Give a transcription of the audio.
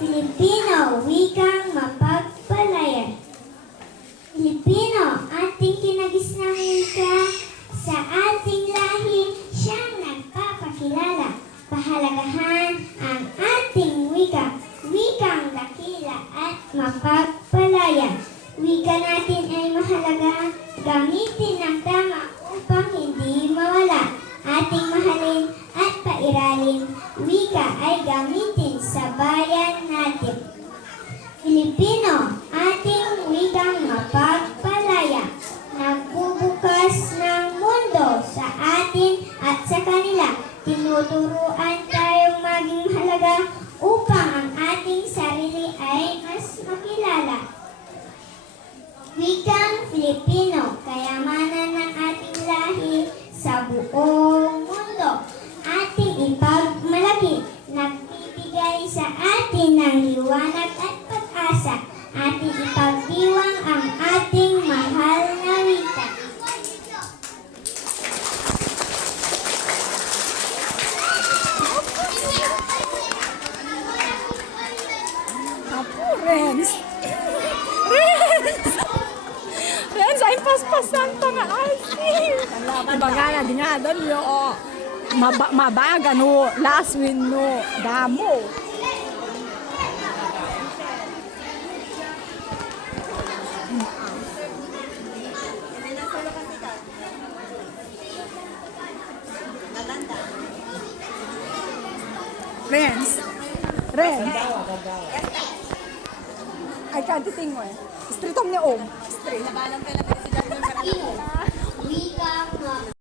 Filipino, wikang mapagpalayan. Filipino, ating kinagisnang wika, sa ating lahi siyang nagpapakilala. Pahalagahan ang ating wika, wikang dakila at mapagpalaya. Wika natin ay mahalaga, gamitin ng tama upang hindi mawala. Ating mahalin at pairalin, wika ay gamitin sa bayan natin. Filipino, ating wikang mapagpalaya, nagbubukas ng mundo sa atin at sa kanila. Tinuturuan tayong maging mahalaga upang ang ating sarili ay mas makilala. Wikang Filipino, kayamanan ng ating lahi sa buong mundo. Ating ipagmalaki, nagbibigay sa atin ng liwanag at pag-asa. Ating ipagdiwang ang ating mahal na wika. Apo, Renz! Renz! Renz, ay paspasan pa nga asi! Diba nga na, di nga doon yo, oh. Mabaga no, last win no, damo. Renz! Renz! Ay, kantiting mo eh. Street niya, Om. Street. Wikang